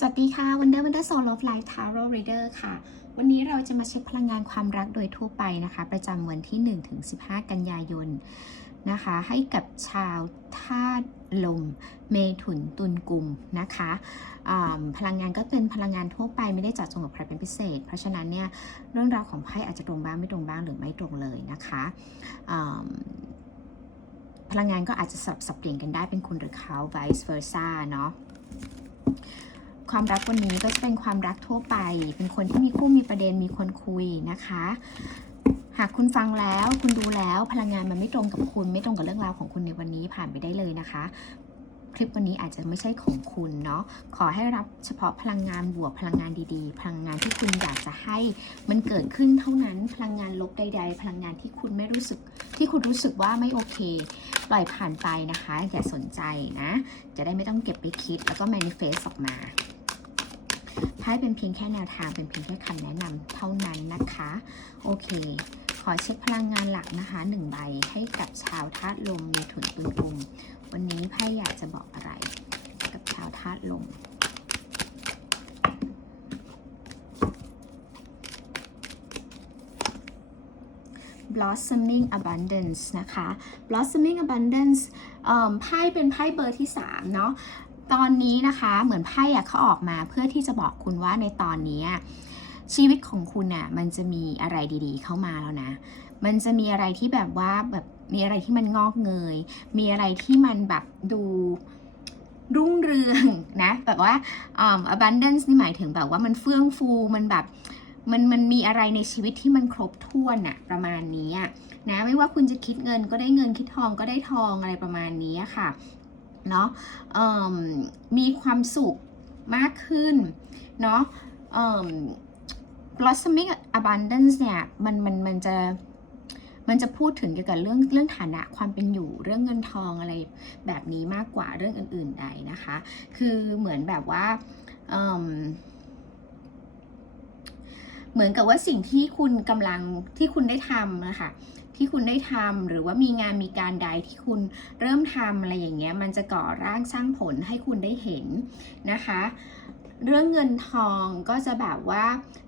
สวัสดีค่ะ Wonder Wonder Soul of Life Tarot Reader ค่ะ วันนี้เราจะมาเช็คพลังงานความรักโดยทั่วไปนะคะ ประจำวันที่1-15 กันยายนนะคะ ให้กับชาวธาตุลม เมถุนตุลกุมนะคะพลังงานก็เป็นพลังงานทั่วไปไม่ได้จัดจงกับใครเป็นพิเศษ เพราะฉะนั้นเนี่ยเรื่องราวของไพ่อาจจะตรงบ้างไม่ตรงบ้างหรือไม่ตรงเลยนะคะพลังงานก็อาจจะสลับสับเปลี่ยนกันได้เป็นคุณหรือเขา vice versa เนาะ ความรักวันนี้ก็จะเป็นความรักทั่วไป เป็นคนที่มีคู่มีประเด็นมีคนคุยนะคะ หากคุณฟังแล้วคุณดูแล้วพลังงานมันไม่ตรงกับคุณไม่ตรงกับเรื่องราวของคุณในวันนี้ผ่านไปได้เลยนะคะคลิปวันนี้อาจจะไม่ใช่ของคุณเนาะ ขอให้รับเฉพาะพลังงานบวกพลังงานดีๆ พลังงานที่คุณอยากจะให้มันเกิดขึ้นเท่านั้น พลังงานลบใด ๆ พลังงานที่คุณไม่รู้สึก ที่คุณรู้สึกว่าไม่โอเค ปล่อยผ่านไปนะคะ อย่าสนใจนะ จะได้ไม่ต้องเก็บไปคิดแล้วก็ manifest ออกมา ไพ่เป็นเพียงแค่แนวทางเป็นเพียงแค่คำแนะนำเท่านั้นนะคะ โอเค ขอเช็คพลังงานหลักนะคะหนึ่งใบให้กับชาวธาตุลมมีถุนตุนกุมวันนี้ไพ่อยากจะบอกอะไร กับชาวธาตุลม blossoming abundance นะคะ blossoming abundance ไพ่เป็นไพ่เบอร์ที่ 3 เนาะ ตอนนี้นะคะเหมือนไพ่อะเขาออกมาเพื่อที่จะบอกคุณว่าในตอนนี้ชีวิตของคุณอะมันจะมีอะไรดีๆ เข้ามาแล้วนะ มันจะมีอะไรที่แบบว่าแบบมีอะไรที่มันงอกเงย มีอะไรที่มันแบบดูรุ่งเรืองนะแบบว่าอ่า abundance นี่หมายถึงแบบว่ามันเฟื่องฟูมันแบบมันมันมีอะไรในชีวิตที่มันครบถ้วนอะประมาณนี้นะไม่ว่าคุณจะคิดเงินก็ได้เงินคิดทองก็ได้ทองอะไรประมาณนี้ค่ะ เนาะมมีความสุขมากขึ้นเนาะเอิ่ม blossoming abundance เนี่ยมันมันมันจะมันจะพูดถึงเกี่ยวกับเรื่องเรื่องฐานะความเป็นอยู่เรื่องเงินทองอะไรแบบนี้มากกว่าเรื่องอื่น ๆใดนะคะ คือเหมือนแบบว่าเเหมือนกับว่าสิ่งที่คุณกำลังที่คุณได้ทำนะคะ ที่คุณได้ทำหรือว่ามีงานมีการใดที่คุณเริ่มทำอะไรอย่างเงี้ยมันจะก่อร่างสร้างผลให้คุณได้เห็นนะคะเรื่องเงินทองก็จะแบบว่า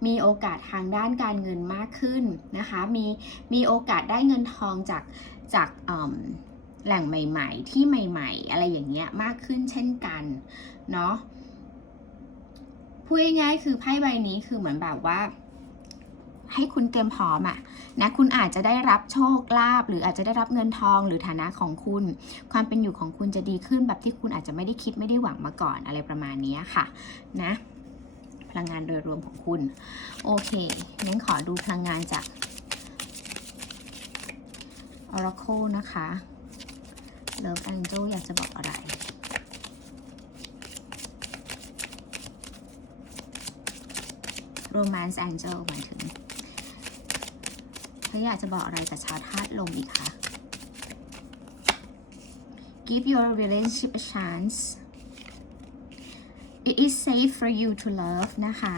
มีโอกาสทางด้านการเงินมากขึ้นนะคะ มีมีโอกาสได้เงินทองจากจากแหล่งใหม่ ๆ ที่ใหม่ ๆ อะไรอย่างเงี้ยมากขึ้นเช่นกันเนาะพูดง่ายๆคือไพ่ใบนี้คือเหมือนแบบว่า ให้คุณเตรียมพร้อมอะนะคุณอาจจะได้รับโชคลาภหรืออาจจะได้รับเงินทองหรือฐานะของคุณ ความเป็นอยู่ของคุณจะดีขึ้นแบบที่คุณอาจจะไม่ได้คิดไม่ได้หวังมาก่อนอะไรประมาณนี้ค่ะนะพลังงานโดยรวมของคุณ โอเคงั้นขอดูพลังงานจาก Oracle นะคะ Love Angel อยากจะบอกอะไร Romance Angel หมายถึง อยากจะบอกอะไรกับชาวธาตุลมอีกคะ Give your relationship a chance It is safe for you to love นะคะ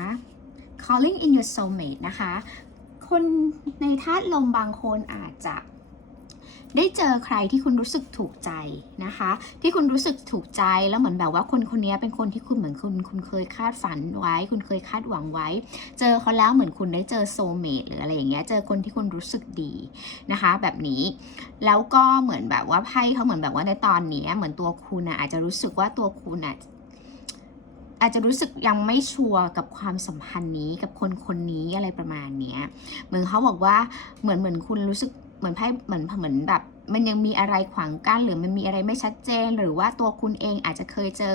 Calling in your soulmate นะคะ คนในธาตุลมบางคนอาจจะ ได้เจอใครที่คุณรู้สึกถูกใจนะคะ ที่คุณรู้สึกถูกใจแล้วเหมือนแบบว่าคนคนนี้เป็นคนที่คุณเหมือนคุณคุณเคยคาดฝันไว้ คุณเคยคาดหวังไว้ เจอเขาแล้วเหมือนคุณได้เจอโซเมตหรืออะไรอย่างเงี้ยเจอคนที่คุณรู้สึกดีนะคะ แบบนี้แล้วก็เหมือนแบบว่าไพ่เขาเหมือนแบบว่าในตอนนี้เหมือนตัวคุณนะอาจจะรู้สึกว่าตัวคุณอะอาจจะรู้สึกยังไม่ชัวร์กับความสัมพันธ์นี้กับคนคนนี้อะไรประมาณเนี้ยเหมือนเขาบอกว่าเหมือนเหมือนคุณรู้สึก เหมือนไพ่เหมือนเหมือนแบบ มันยังมีอะไรขวางกั้นหรือมันมีอะไรไม่ชัดเจน หรือว่าตัวคุณเองอาจจะเคยเจอ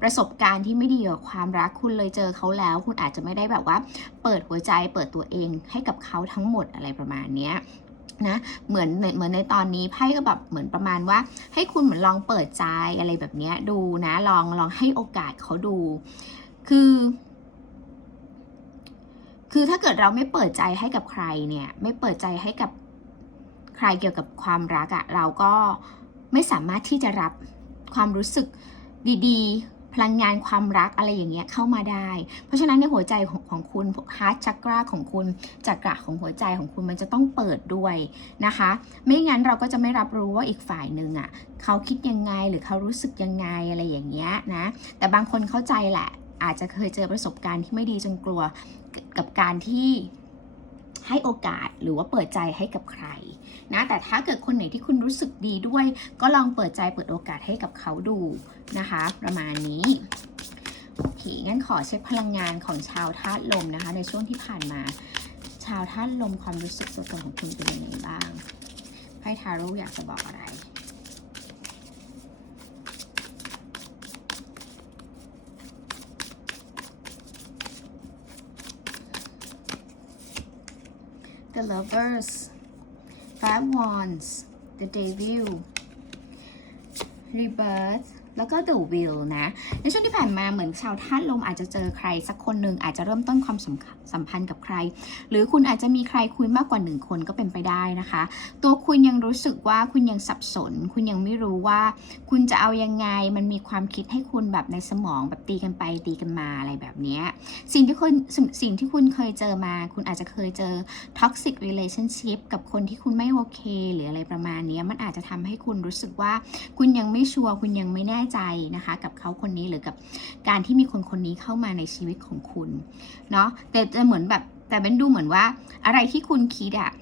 ประสบการณ์ที่ไม่ดีกับความรักคุณเลยเจอเขาแล้ว คุณอาจจะไม่ได้แบบว่า เปิดหัวใจเปิดตัวเองให้กับเขาทั้งหมดอะไรประมาณเนี้ยนะเหมือนเหมือนในตอนนี้ไพ่ก็แบบเหมือนประมาณว่า ให้คุณเหมือนลองเปิดใจอะไรแบบนี้ดูนะ ลองลองให้โอกาสเขาดู คือ คือถ้าเกิดเราไม่เปิดใจให้กับใครเนี่ย ไม่เปิดใจให้กับ ใครเกี่ยวกับความรักอะเราก็ไม่สามารถที่จะรับความรู้สึกดีๆ พลังงานความรักอะไรอย่างเงี้ยเข้ามาได้ เพราะฉะนั้นในหัวใจของของคุณฮาร์ดชักราของคุณจักระของหัวใจของคุณมันจะต้องเปิดด้วยนะคะ ไม่งั้นเราก็จะไม่รับรู้ว่าอีกฝ่ายหนึ่งอะเขาคิดยังไงหรือเขารู้สึกยังไงอะไรอย่างเงี้ยนะ แต่บางคนเข้าใจแหละ อาจจะเคยเจอประสบการณ์ที่ไม่ดีจนกลัวกับการที่ ให้โอกาสหรือว่าเปิดใจให้กับใครนะแต่ถ้าเกิดคนไหนที่คุณรู้สึกดีด้วย ก็ลองเปิดใจเปิดโอกาสให้กับเขาดูนะคะ ประมาณนี้โอเคงั้นขอเช็คพลังงานของชาวธาตุลมนะคะ ในช่วงที่ผ่านมา ชาวธาตุลมความรู้สึกตัวตนของคุณเป็นยังไงบ้างไพ่ทาโร่อยากจะบอกอะไร The Lovers. Five Wands. The Debut, Rebirth แล้วก็ The Will นะ ในช่วงที่ผ่านมาเหมือนชาวธาตุลมอาจจะเจอใครสักคนหนึ่งอาจจะเริ่มต้นความสัมพันธ์กับใคร หรือคุณอาจจะมีใครคุยมากกว่าหนึ่งคนก็เป็นไปได้นะคะ ตัวคุณยังรู้สึกว่าคุณยังสับสน คุณยังไม่รู้ว่า คุณจะเอายังไงมันมีความคิดให้คุณแบบในสมองแบบตีกันไปตีกันมาอะไรแบบนี้สิ่งที่คุณสิ่งสิ่งที่คุณเคยเจอมา คุณอาจจะเคยเจอ toxic relationship กับคนที่คุณไม่โอเค หรืออะไรประมาณนี้มันอาจจะทำให้คุณรู้สึกว่า คุณยังไม่ชัวร์คุณยังไม่แน่ใจนะคะ กับเขาคนนี้หรือกับการที่มีคนคนนี้เข้ามาในชีวิตของคุณเนาะแต่จะเหมือนแบบแต่เป็นดูเหมือนว่าอะไรที่คุณคิดอะ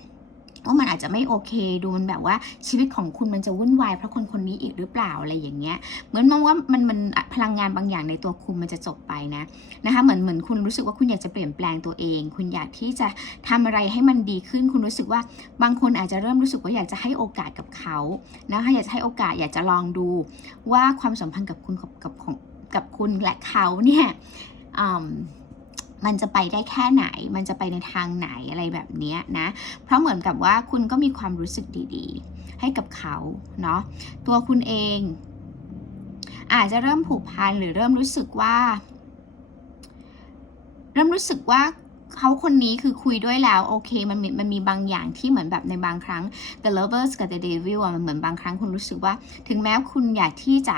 ว่ามันอาจจะไม่โอเค ดูมันแบบว่าชีวิตของคุณมันจะวุ่นวายเพราะคนคนนี้อีกหรือเปล่าอะไรอย่างเงี้ย เหมือนมองว่ามันมันพลังงานบางอย่างในตัวคุณมันจะจบไปนะนะคะ เหมือนเหมือนคุณรู้สึกว่าคุณอยากจะเปลี่ยนแปลงตัวเอง คุณอยากที่จะทำอะไรให้มันดีขึ้น คุณรู้สึกว่าบางคนอาจจะเริ่มรู้สึกว่าอยากจะให้โอกาสกับเขานะคะอยากจะให้โอกาสอยากจะลองดูว่าความสัมพันธ์กับคุณกับกับของกับคุณและเขาเนี่ยอื มันจะไปได้แค่ไหน มันจะไปในทางไหนอะไรแบบนี้นะ เพราะเหมือนกับว่าคุณก็มีความรู้สึกดีๆ ให้กับเขาเนาะ ตัวคุณเอง อาจจะเริ่มผูกพันหรือเริ่มรู้สึกว่า เริ่มรู้สึกว่าเขาคนนี้คือคุยด้วยแล้วโอเคมันมีมันมีบางอย่างที่เหมือนแบบในบางครั้ง the lovers กับ the devil อะมันเหมือนบางครั้งคุณรู้สึกว่า ถึงแม้คุณอยากที่จะ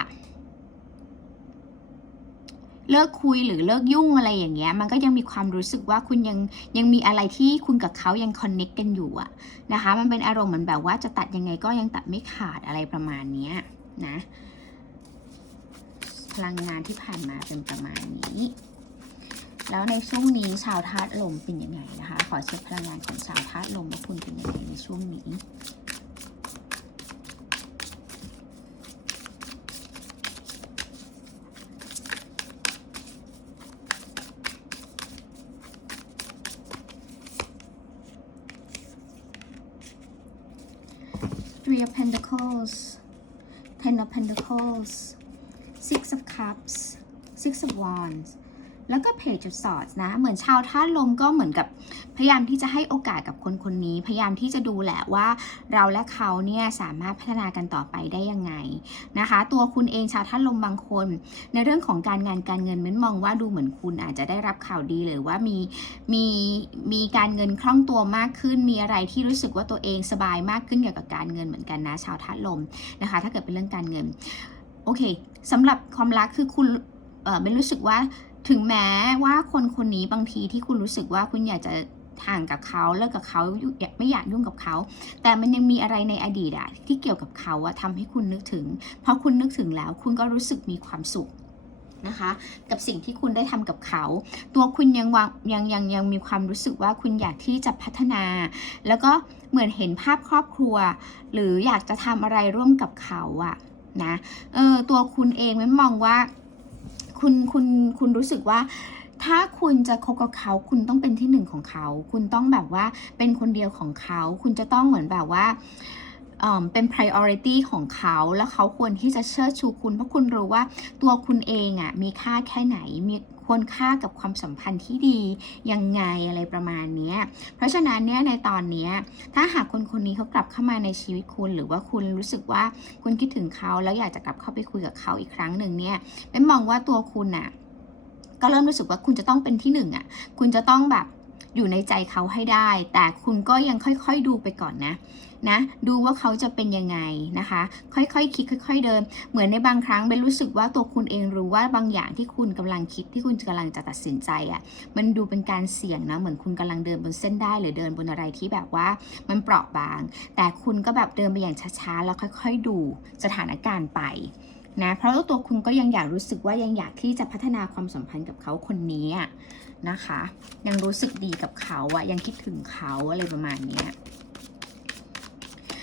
เลิกคุยหรือเลิกยุ่งอะไรอย่างเงี้ย มันก็ยังมีความรู้สึกว่าคุณยังยังมีอะไรที่คุณกับเขายังคอนเน็กกันอยู่อะนะคะ มันเป็นอารมณ์เหมือนแบบว่าจะตัดยังไงก็ยังตัดไม่ขาดอะไรประมาณเนี้ยนะ พลังงานที่ผ่านมาเป็นประมาณนี้ แล้วในช่วงนี้ชาวธาตุลมเป็นยังไงนะคะ ขอเช็คพลังงานของชาวธาตุลมว่าคุณเป็นยังไงในช่วงนี้ Three of Pentacles Ten of Pentacles Six of Cups Six of Wands แล้วก็ Page of Swords นะ เหมือนชาวธาลมก็เหมือนกับพยายามที่จะให้โอกาสกับคนคนนี้ พยายามที่จะดูแหละว่าเราและเขาเนี่ยสามารถพัฒนากันต่อไปได้ยังไงนะคะ ตัวคุณเองชาวธาลมบางคน ในเรื่องของการงานการเงินมันมองว่าดูเหมือนคุณอาจจะได้รับข่าวดีหรือว่ามีมีมีการเงินคล่องตัวมากขึ้น มีอะไรที่รู้สึกว่าตัวเองสบายมากขึ้นเกี่ยวกับการเงินเหมือนกันนะ ชาวธาลมนะคะ ถ้าเกิดเป็นเรื่องการเงินโอเคสำหรับความรักคือคุณ เออเป็นรู้สึกว่าถึงแม้ว่าคนคนนี้บางทีที่คุณรู้สึกว่าคุณอยากจะห่างกับเขาเลิกกับเขาไม่อยากยุ่งกับเขา แต่มันยังมีอะไรในอดีตอะที่เกี่ยวกับเขาอะทำให้คุณนึกถึง เพอคุณนึกถึงแล้ว คุณก็รู้สึกมีความสุขนะคะกับสิ่งที่คุณได้ทำกับเขา ตัวคุณยังวางยังยังยังมีความรู้สึกว่าคุณอยากที่จะพัฒนา แล้วก็เหมือนเห็นภาพครอบครัว หรืออยากจะทำอะไรร่วมกับเขาอะนะเออตัวคุณเองมันมองว่า คุณคุณคุณรู้สึกว่า ถ้าคุณจะคบกับเขา คุณต้องเป็นที่หนึ่งของเขา คุณต้องแบบว่าเป็นคนเดียวของเขา คุณจะต้องเหมือนแบบว่า เป็น priority ของเขาแล้วเขาควรที่จะเชิดชูคุณ เพราะคุณรู้ว่าตัวคุณเองอะ่ะมีค่าแค่ไหนมีควรค่ากับความสัมพันธ์ที่ดียังไงอะไรประมาณนี้เพราะฉะนั้นเนี่ยในตอนเนี้ยถ้าหากคนคนนี้เขากลับเข้ามาในชีวิตคุณ หรือว่าคุณรู้สึกว่าคุณคิดถึงเขาแล้วอยากจะกลับเข้าไปคุยกับเขาอีกครั้งหนึ่งเนี่ยเป็นมองว่าตัวคุณอะ่ะก็เริ่มรู้สึกว่าคุณจะต้องเป็นที่หนึ่งอะ คุณจะต้องแบบ อยู่ในใจเขาให้ได้ แต่คุณก็ยังค่อยๆดูไปก่อนนะนะดูว่าเขาจะเป็นยังไงนะคะ ค่อยๆคคิดค่อย ๆ เดิน เหมือนในบางครั้งเบนรู้สึกว่าตัวคุณเองรู้ว่าบางอย่างที่คุณกำลังคิดที่คุณกำลังจะตัดสินใจอะ่ะมันดูเป็นการเสี่ยงนะเหมือนคุณกำลังเดินบนเส้นได้หรือเดินบนอะไรที่แบบว่ามันเปราะบาง แต่คุณก็แบบเดินไปอย่างช้าๆแล้วค่อยๆดูสถานการณ์ไปนะเพราะว่าตัวคุณก็ยังอยากรู้สึกว่ายังอยากที่จะพัฒนาความสัมพันธ์กับเขาคนนี้อะนะคะ ยังรู้สึกดีกับเขาอะยังคิดถึงเขาอะไรประมาณเนี้ย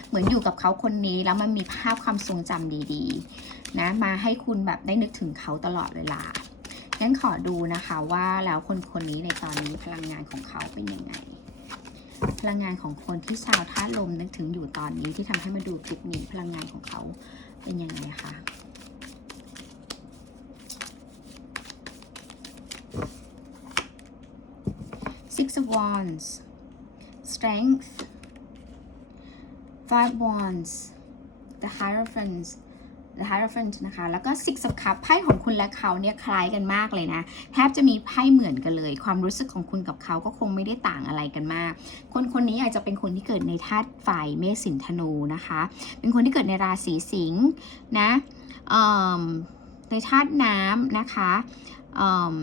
เหมือนอยู่กับเขาคนนี้แล้วมันมีภาพความทรงจำดีๆนะมาให้คุณแบบได้นึกถึงเขาตลอดเวลางั้นขอดูนะคะว่าแล้วคนคนนี้ในตอนนี้พลังงานของเขาเป็นยังไง พลังงานของคนที่ชาวธาตุลมนึกถึงอยู่ตอนนี้ที่ทำให้มาดูคลิปนี้พลังงานของเขาเป็นยังไงคะ Six of Wands Strength Five Wands The Hierophant The Hierophant นะคะ แล้วก็ Six of Cups ไพ่ของคุณและเขาเนี่ยคล้ายกันมากเลยนะ แทบจะมีไพ่เหมือนกันเลย ความรู้สึกของคุณกับเขาก็คงไม่ได้ต่างอะไรกันมาก คนคนนี้อาจจะเป็นคนที่เกิดในธาตุไฟเมษสินธนูนะคะ เป็นคนที่เกิดในราศีสิงห์นะเออในธาตุน้ำนะคะเออ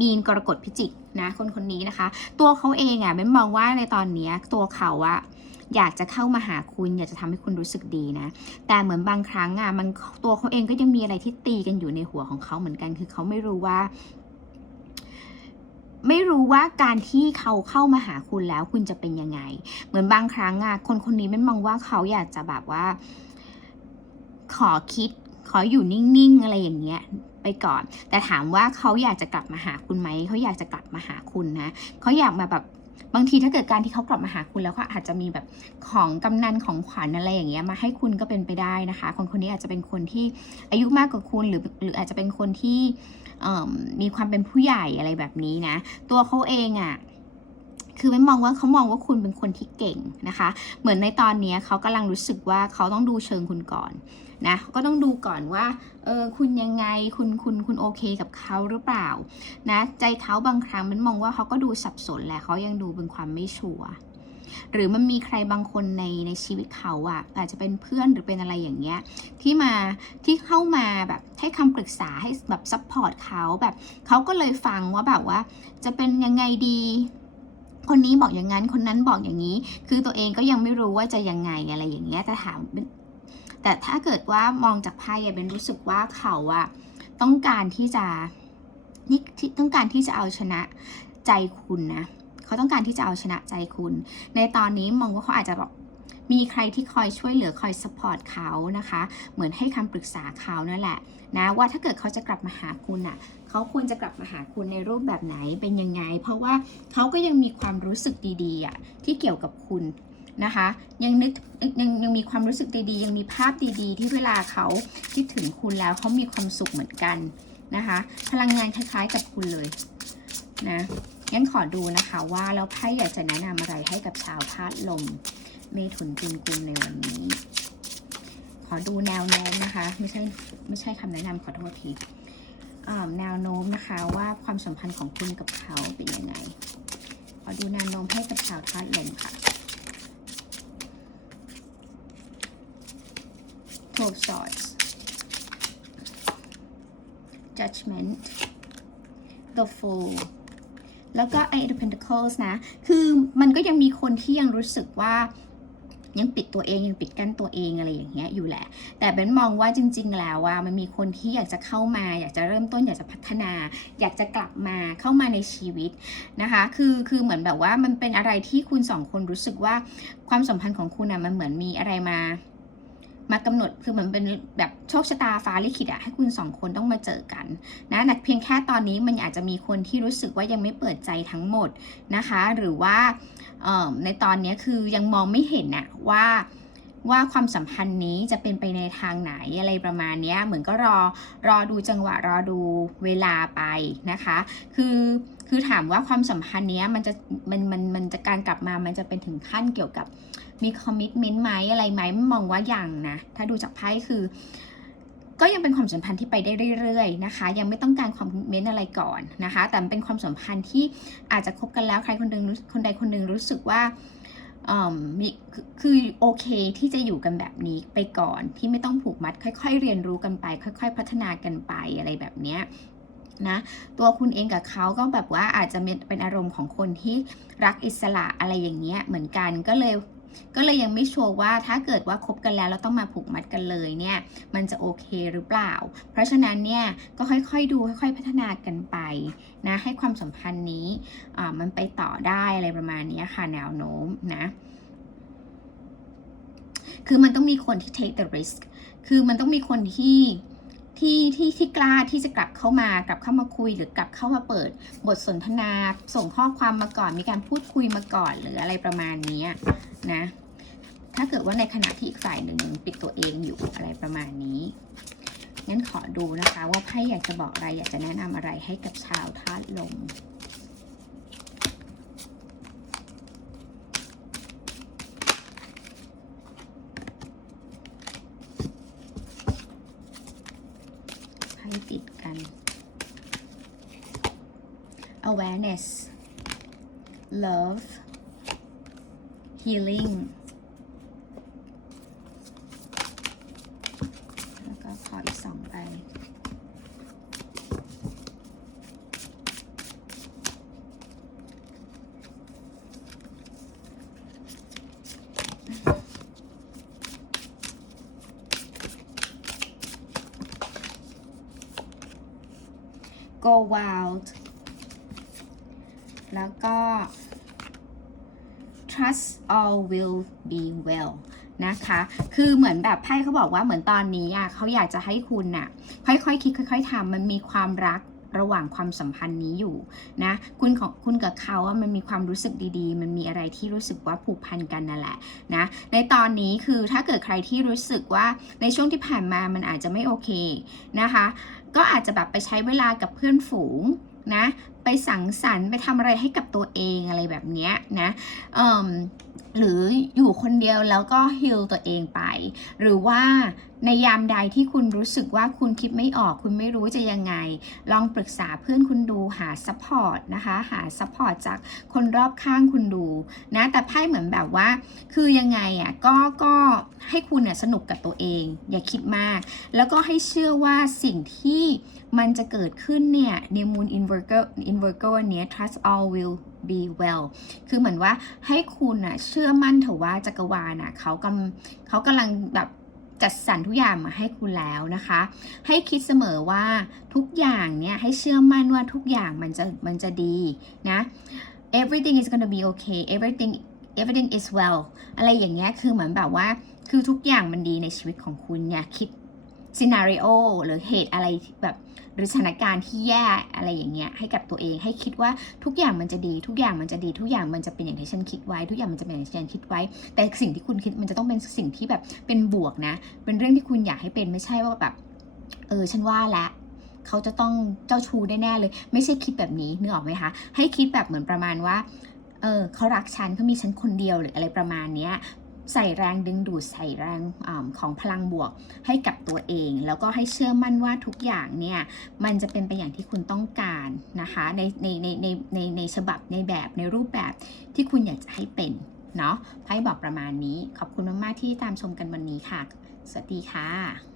มีนกรกฎพิจิกนะคนคนนี้นะคะ ตัวเขาเองอะ่ะเบนมองว่าในตอนนี้ตัวเขาอะอยากจะเข้ามาหาคุณอยากจะทำให้คุณรู้สึกดีนะ แต่เหมือนบางครั้งอะ่ะมันตัวเขาเองก็ยังมีอะไรที่ตีกันอยู่ในหัวของเขาเหมือนกัน คือเขาไม่รู้ว่า ไม่รู้ว่าการที่เขาเข้ามาหาคุณแล้วคุณจะเป็นยังไง เหมือนบางครั้งอะคนคนนี้มันมองว่าเขาอยากจะแบบว่า ขอคิดขออยู่นิ่งๆอะไรอย่างเงี้ย ไปก่อน แต่ถามว่าเขาอยากจะกลับมาหาคุณไหม เขาอยากจะกลับมาหาคุณนะ เขาอยากมาแบบบางทีถ้าเกิดการที่เขากลับมาหาคุณแล้วก็อาจจะมีแบบของกำนันของขวัญอะไรอย่างเงี้ยมาให้คุณก็เป็นไปได้นะคะ คนคนนี้อาจจะเป็นคนที่อายุมากกว่าคุณหรือหรืออาจจะเป็นคนที่มมีความเป็นผู้ใหญ่อะไรแบบนี้นะ ตัวเขาเองอะ่ะ คือไม่มองว่าเขามองว่าคุณเป็นคนที่เก่งนะคะ เหมือนในตอนนี้เขากำลังรู้สึกว่าเขาต้องดูเชิงคุณก่อนนะก็ต้องดูก่อนว่าเออคุณยังไงคุณคุณคุณโอเคกับเขาหรือเปล่านะใจเขาบางครั้งมันมองว่าเขาก็ดูสับสนแหละเขายังดูเป็นความไม่ชัวร์หรือมันมีใครบางคนในในชีวิตเขาอะ่ะอาจจะเป็นเพื่อนหรือเป็นอะไรอย่างเงี้ยที่มาที่เข้ามาแบบให้คำปรึกษาให้แบบซัพพอร์ตเขาแบบเขาก็เลยฟังว่าแบบว่าจะเป็นยังไงดี คนนี้บอกอย่างนั้นคนนั้นบอกอย่างนี้ คือตัวเองก็ยังไม่รู้ว่าจะยังไงอะไรอย่างเงี้ยแต่ถาม แต่ถ้าเกิดว่ามองจากไพ่เป็นรู้สึกว่าเขาอะต้องการที่จะนี่ต้องการที่จะเอาชนะใจคุณนะเขาต้องการที่จะเอาชนะใจคุณ ในตอนนี้มองว่าเขาอาจจะบอก มีใครที่คอยช่วยเหลือคอยสปอร์ตเขานะคะ เหมือนให้คำปรึกษาเขานั่นแหละนะว่าถ้าเกิดเขาจะกลับมาหาคุณอะเขาควรจะกลับมาหาคุณในรูปแบบไหนเป็นยังไง เพราะว่าเขาก็ยังมีความรู้สึกดีๆอะที่เกี่ยวกับคุณนะคะยังนึกยังยังมีความรู้สึกดีๆ ยังมีภาพดีๆ ที่เวลาเขาคิดถึงคุณแล้วเขามีความสุขเหมือนกันนะคะพลังงานคล้ายๆกับคุณเลยนะงั้นขอดูนะคะว่าแล้วไพ่อยากจะแนะนำอะไรให้กับชาวธาตุลม เมถุนกุลกุลในวันนี้ ขอดูแนวโน้มนะคะ ไม่ใช่ไม่ใช่คำแนะนำขอโทษทีแนวโน้มนะคะว่าความสัมพันธ์ของคุณกับเขาเป็นยังไง ขอดูแนวโน้มให้กับชาวธาตุลมค่ะ Twelve Swords Judgment The Fool แล้วก็ Eight of Pentacles นะ คือมันก็ยังมีคนที่ยังรู้สึกว่า ยังปิดตัวเองยังปิดกั้นตัวเองอะไรอย่างเงี้ยอยู่แหละ แต่เบนมองว่าจริง ๆ แล้วว่ามันมีคนที่อยากจะเข้ามา อยากจะเริ่มต้นอยากจะพัฒนา อยากจะกลับมาเข้ามาในชีวิตนะคะ คือคือเหมือนแบบว่ามันเป็นอะไรที่คุณสองคนรู้สึกว่าความสัมพันธ์ของคุณอะมันเหมือนมีอะไรมา มากำหนดคือเหมือนเป็นแบบโชคชะตาฟ้าลิขิตอะให้คุณสองคนต้องมาเจอกันนะแต่เพียงแค่ตอนนี้มันอาจจะมีคนที่รู้สึกว่ายังไม่เปิดใจทั้งหมดนะคะ หรือว่าเอ่อในตอนนี้คือยังมองไม่เห็นอะว่าว่าความสัมพันธ์นี้จะเป็นไปในทางไหนอะไรประมาณนี้เหมือนก็รอรอดูจังหวะรอดูเวลาไปนะคะ คือคือถามว่าความสัมพันธ์นี้มันจะมันมันมันจะการกลับมามันจะเป็นถึงขั้นเกี่ยวกับ มีคอมมิชเมนต์ไหมอะไรไหมมองว่าอยังนะ ถ้าดูจากไพ่คือ ก็ยังเป็นความสัมพันธ์ที่ไปได้เรื่อยๆนะคะ ยังไม่ต้องการความเมนต์อะไรก่อนนะคะ แต่เป็นความสัมพันธ์ที่อาจจะคบกันแล้วใครคนหนึ่งคนใดคนหนึ่งรู้สึกว่าอืมมีคือโอเคที่จะอยู่กันแบบนี้ไปก่อนที่ไม่ต้องผูกมัด ค่อยๆ เรียนรู้กันไป ค่อย ๆ พัฒนากันไปอะไรแบบเนี้ยนะตัวคุณเองกับเขาก็แบบว่าอาจจะเป็นอารมณ์ของคนที่รักอิสระอะไรอย่างเงี้ยเหมือนกันก็เลย ก็เลยยังไม่ชัวร์ว่าถ้าเกิดว่าคบกันแล้วเราต้องมาผูกมัดกันเลยเนี่ยมันจะโอเคหรือเปล่า เพราะฉะนั้นเนี่ยก็ค่อยๆดูค่อยๆพัฒนากันไปนะให้ความสัมพันธ์นี้มันไปต่อได้อะไรประมาณนี้ค่ะแนวโน้มนะคือมันต้องมีคนที่ take the risk คือมันต้องมีคนที่ ที่ที่ที่กล้าที่จะกลับเข้ามากลับเข้ามาคุยหรือกลับเข้ามาเปิดบทสนทนา ส่งข้อความมาก่อน มีการพูดคุยมาก่อนหรืออะไรประมาณนี้นะ ถ้าเกิดว่าในขณะที่อีกฝ่ายหนึ่งปิดตัวเองอยู่อะไรประมาณนี้งั้นขอดูนะคะว่าไพ่อยากจะบอกอะไรอยากจะแนะนำอะไรให้กับชาวธาตุลม awareness love healing แล้วก็ขออีกสองใบ go wild แล้วก็ trust all will be well นะคะ คือเหมือนแบบไพ่เขาบอกว่าเหมือนตอนนี้อะเขาอยากจะให้คุณน่ะ ค่อยๆคคิดค่อย ๆทำมันมีความรักระหว่างความสัมพันธ์นี้อยู่นะคุณของคุณกับเขาอะมันมีความรู้สึกดีๆ มันมีอะไรที่รู้สึกว่าผูกพันกันนั่นแหละนะในตอนนี้คือถ้าเกิดใครที่รู้สึกว่าในช่วงที่ผ่านมามันอาจจะไม่โอเคนะคะ ก็อาจจะแบบไปใช้เวลากับเพื่อนฝูงนะ ไปสังสรรค์ไปทำอะไรให้กับตัวเองอะไรแบบเนี้ยนะหรืออยู่คนเดียวแล้วก็ฮิลตัวเองไป หรือว่าในยามใดที่คุณรู้สึกว่าคุณคิดไม่ออก คุณไม่รู้จะยังไง ลองปรึกษาเพื่อนคุณดูหาซัพพอร์ตนะคะ หาซัพพอร์ตจากคนรอบข้างคุณดูนะแต่ไพ่เหมือนแบบว่า คือยังไงอะก็ก็ให้คุณเนี่ยสนุกกับตัวเอง อย่าคิดมาก แล้วก็ให้เชื่อว่าสิ่งที่มันจะเกิดขึ้นเนี่ย New Moon in Virgo in Virgo อันเนี้ย trust all will be well คือเหมือนว่าให้คุณน่ะเชื่อมั่นเถอะว่าจักรวาลน่ะเขากำเขากำลังแบบจัดสรรทุกอย่างมาให้คุณแล้วนะคะ ให้คิดเสมอว่าทุกอย่างเนี่ยให้เชื่อมั่นว่าทุกอย่างมันจะมันจะดีนะ everything is gonna be okay everything everything is well อะไรอย่างเงี้ยคือเหมือนแบบว่าคือทุกอย่างมันดีในชีวิตของคุณเนี่ยคิดซีนารีโอหรือเหตุอะไรแบบ หรือสถานการณ์ที่แย่อะไรอย่างเงี้ยให้กับตัวเองให้คิดว่าทุกอย่างมันจะดีทุกอย่างมันจะดี ทุกอย่างมันจะเป็นอย่างที่ฉันคิดไว้ ทุกอย่างมันจะเป็นอย่างที่ฉันคิดไว้ แต่สิ่งที่คุณคิดมันจะต้องเป็นสิ่งที่แบบเป็นบวกนะ เป็นเรื่องที่คุณอยากให้เป็นไม่ใช่ว่าแบบเออฉันว่าแล้วเขาจะต้องเจ้าชู้แน่ๆเลย ไม่ใช่คิดแบบนี้นึกออกไหมคะให้คิดแบบเหมือนประมาณว่าเออเขารักฉันเขามีฉันคนเดียวหรืออะไรประมาณเนี้ย ใส่แรงดึงดูดใส่แรงอของพลังบวกให้กับตัวเอง แล้วก็ให้เชื่อมั่นว่าทุกอย่างเนี่ยมันจะเป็นไปอย่างที่คุณต้องการนะคะในในในในในในฉบับในแบบในรูปแบบที่คุณอยากจะให้เป็นเนาะไพ่บอกประมาณนี้ขอบคุณมากๆที่ตามชมกันวันนี้ค่ะ สวัสดีค่ะ